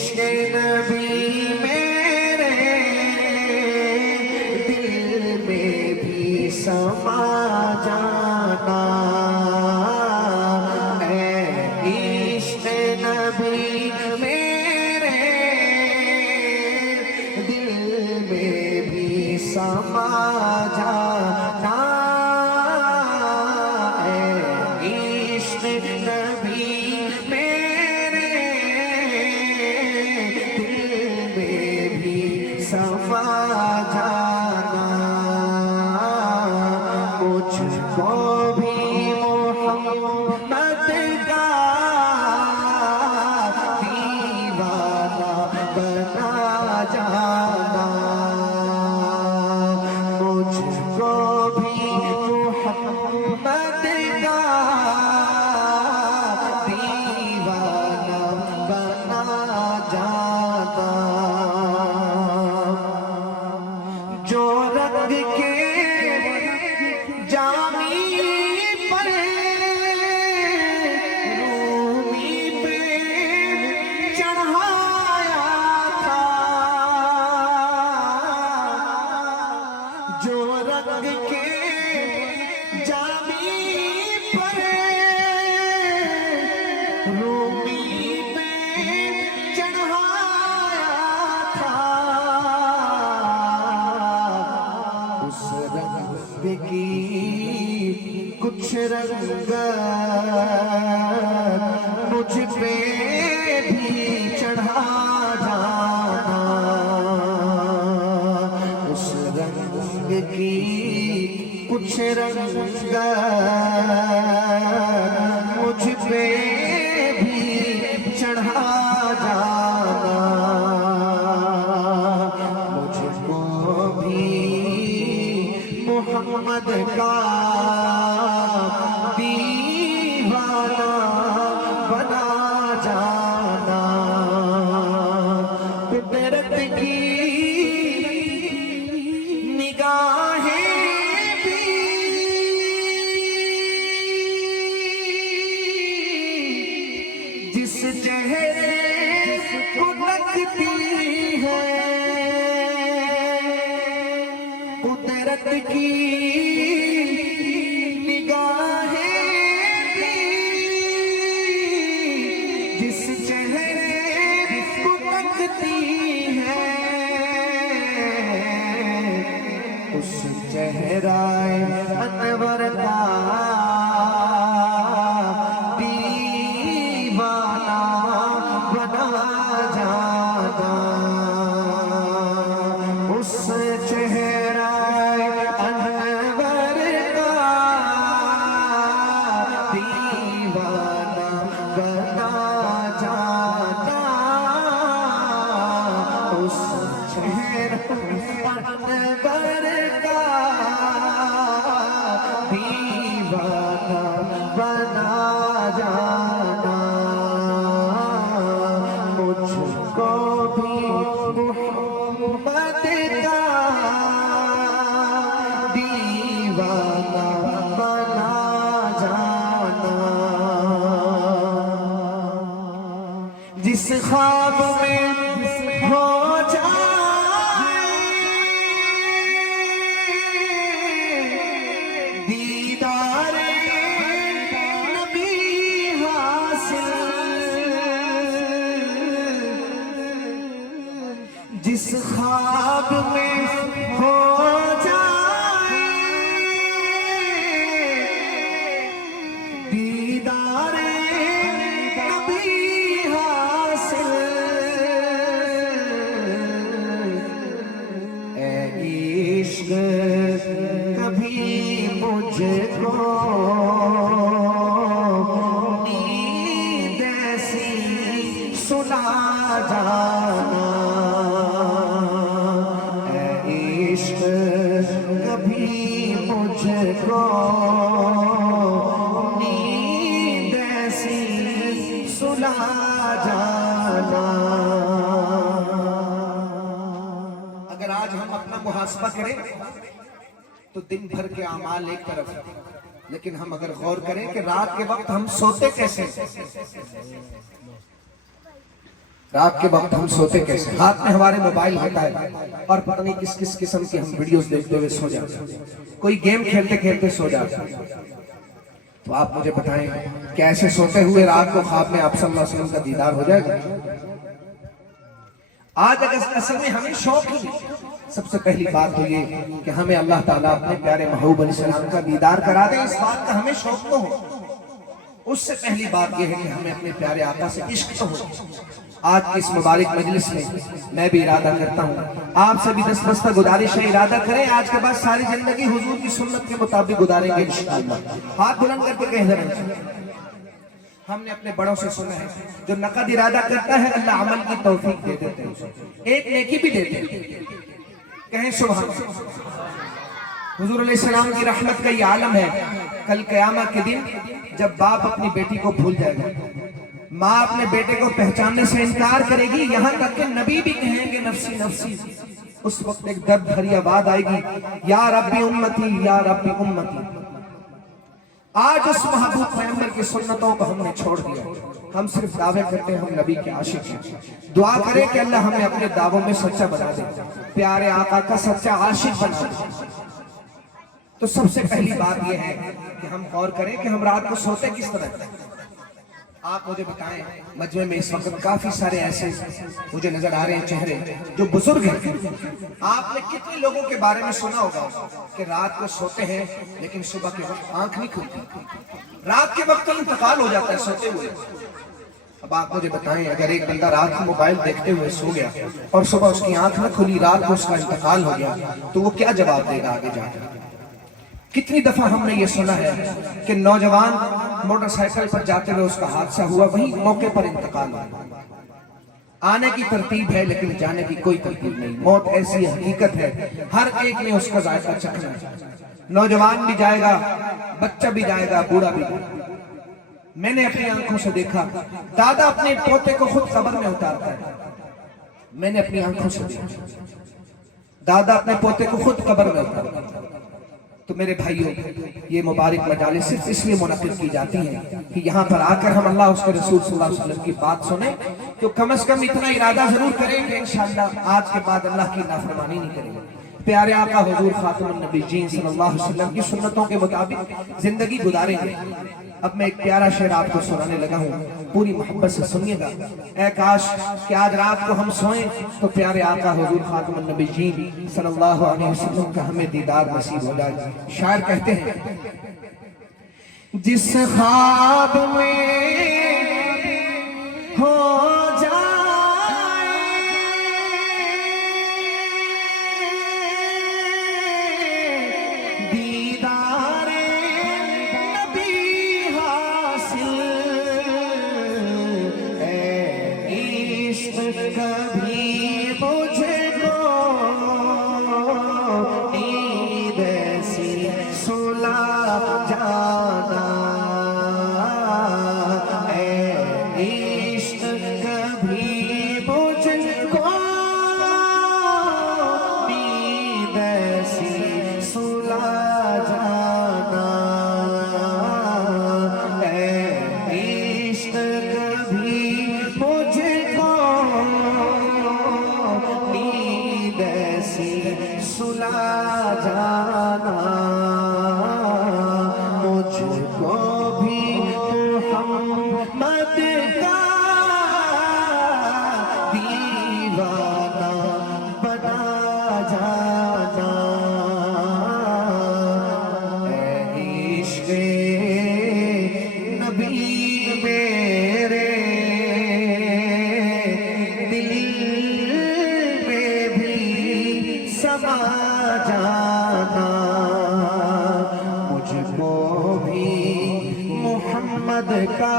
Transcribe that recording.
इश्क़ नबी मेरे दिल में भी समा जाना, ऐ इश्क़ नबी मेरे दिल में भी समा जाना, ऐ इश्क़ नबी समा जाना। मुझको भी मोहम्मद का दीवाना बना जाना, मुझको भी मोहम्मद का दीवाना बना जाना। जो रंग के जामी पर रूमी पे चढ़ाया था, जो रंग के जामी पर रूमी पे चढ़ाया था, उस रंग की कुछ रंग मुझ पे भी चढ़ा जाना, उस रंग की कुछ रंग मुझ पे भी चढ़ा जाना, मुझको भी मोहम्मद का दीवाना बना जाना। कुदरत की निगाहें भी जिस चेहरे को लगती है, कुदरत की निगाहें भी जिस चेहरे को तकती है, उस चेहराए अनवर का दीवाना बना जाना, उस चेहरा अनवर का दीवाना बना जाना, उस चेहरा अनवर का दीवाना बना जाना। मुझको भी मोहम्मद का दीवाना बना जाना। जिस ख्वाब में हो जाए दीदारे नबी हासिल, जिस ख्वाब में हो जाए दीदारे नबी हासिल, ऐ इश्क़ कभी मुझको नींद ऐसी सुला जाना, ऐ इश्क़ कभी मुझको नींद ऐसी सुला जाना। अगर आज हम अपना मुहासबा करें तो दिन भर के अमाल एक तरफ, लेकिन हम अगर गौर करें कि रात के वक्त हम सोते कैसे, रात के वक्त हम सोते कैसे, हाथ में हमारे मोबाइल होता है और पता नहीं किस किस किस्म के हम वीडियोस देखते हुए सो जाते हैं, कोई गेम खेलते खेलते सो जाते हैं। तो आप मुझे बताएं, क्या ऐसे सोते हुए रात को ख्वाब में आप सल्लल्लाहु अलैहि वसल्लम का दीदार हो जाएगा? आज अगर असल में हमें शौक है, सबसे पहली बात तो ये कि हमें अल्लाह ताला अपने प्यारे महबूब अलैहिस्सलाम का दीदार करा दे, इस बात का हमें शौक तो हो। उससे पहली बात यह है कि हमें अपने प्यारे आका से इश्क तो हो। आज की इस मुबारक मजलिस में मैं भी इरादा करता हूँ, आप सभी दस्तबस्ता गुजारिश है, इरादा करें आज के बाद सारी जिंदगी हुजूर की सुन्नत के मुताबिक गुजारेंगे इंशाअल्लाह। हाथ बुलंद करके कह रहे, हमने अपने बड़ों से सुना है, जो नकद इरादा करता है अल्लाह अमल की तौफीक दे देते हैं, एक नेकी भी देते हैं। कहें सुभान अल्लाह। हुजूर अलैहिस्सलाम की रहमत का ये आलम है। कल क़यामत के दिन जब बाप अपनी बेटी को भूल जाएगा, माँ अपने बेटे को पहचानने से इनकार करेगी, यहाँ तक कि नबी भी कहेंगे नफ्सी नफ्सी, उस वक्त एक दर्द भरी आवाज आएगी, या रब्बी उम्मती या रब्बी उम्मती। आज उस महबूब पैगंबर की सुन्नतों को हमने छोड़ दिया, हम सिर्फ दावे करते हैं हम नबी के आशिक हैं। दुआ करें कि अल्लाह हमें अपने दावों में सच्चा बना दे, प्यारे आका का सच्चा आशिक बना दे। तो सबसे पहली बात यह है कि हम गौर करें कि हम रात को सोते किस तरह। आप मुझे बताएं, मजमे में इस वक्त काफी सारे ऐसे मुझे नजर आ रहे हैं चेहरे जो बुजुर्ग हैं। आपने कितने लोगों के बारे में सुना होगा कि रात को सोते हैं लेकिन सुबह के वक्त आंख नहीं खुलती, रात के वक्त तो इंतकाल हो जाता है सोते हुए। अब आप मुझे बताएं, अगर एक बंदा रात को मोबाइल देखते हुए सो गया और सुबह उसकी आंख न खुली, रात को उसका इंतकाल हो गया, तो वो क्या जवाब देगा आगे जाकर? कितनी दफा हमने ये सुना है कि नौजवान मोटरसाइकिल पर जाते हुए उसका हादसा हुआ, वही मौके पर इंतकाल हुआ। आने की तरतीब है लेकिन जाने की कोई तरतीब नहीं। मौत ऐसी हकीकत है, हर एक ने उसका जायका चखना है। नौजवान भी जाएगा, बच्चा भी जाएगा, बूढ़ा भी जाएगा। मैंने अपनी आंखों से देखा, दादा अपने पोते को खुद कब्र में उतारता है। मैंने अपनी आंखों से देखा, दादा अपने पोते को खुद कब्र में उतारता है। तो मेरे भाइयों, ये मुबारक मजालिस सिर्फ इसलिए मुनक़िद की जाती हैं कि यहाँ पर आकर हम अल्लाह उसके रसूल सल्लल्लाहु अलैहि वसल्लम की बात सुने, तो कम से कम इतना इरादा जरूर करें कि इंशाअल्लाह आज के बाद अल्लाह की नाफरमानी नहीं करेंगे, प्यारे आका हुजूर खातमुन नबीय्यीन सल्लल्लाहु अलैहि वसल्लम की सुन्नतों के मुताबिक जिंदगी गुजारेंगे। अब मैं एक प्यारा शेर आपको सुनाने लगा हूँ, पूरी मोहब्बत से सुनिएगा। ऐ काश कि आज रात को हम सोएं तो प्यारे आका हुजूर खातमुन नबीय्यीन सल्लल्लाहु अलैहि वसल्लम का हमें दीदार नसीब हो जाए। शायर कहते हैं, जिस ख्वाब में हो मोहम्मद का